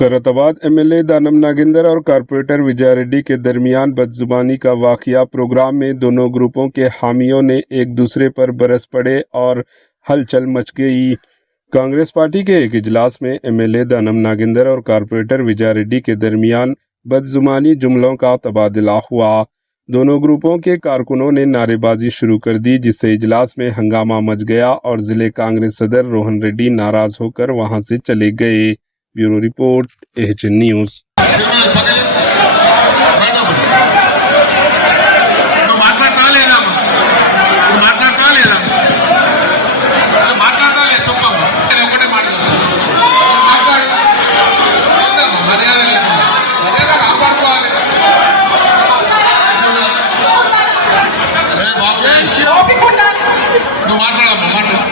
खैरताबाद एमएलए दानम नागेंद्र और कारपोरेटर विजय रेड्डी के दरमियान बदजुबानी का वाकया। प्रोग्राम में दोनों ग्रुपों के हामियों ने एक दूसरे पर बरस पड़े और हलचल मच गई। कांग्रेस पार्टी के एक इजलास में एमएलए दानम नागेंद्र और कारपोरेटर विजय रेड्डी के दरमियान बदजुबानी जुमलों का तबादला हुआ। दोनों ग्रुपों के कारकुनों ने नारेबाजी शुरू कर दी, जिससे इजलास में हंगामा मच गया और जिले कांग्रेस सदर रोहन रेड्डी नाराज होकर वहां से चले गए। Bureau report, AHN news. నువ్వు మాట్లాడమ్మా మాట్లాడు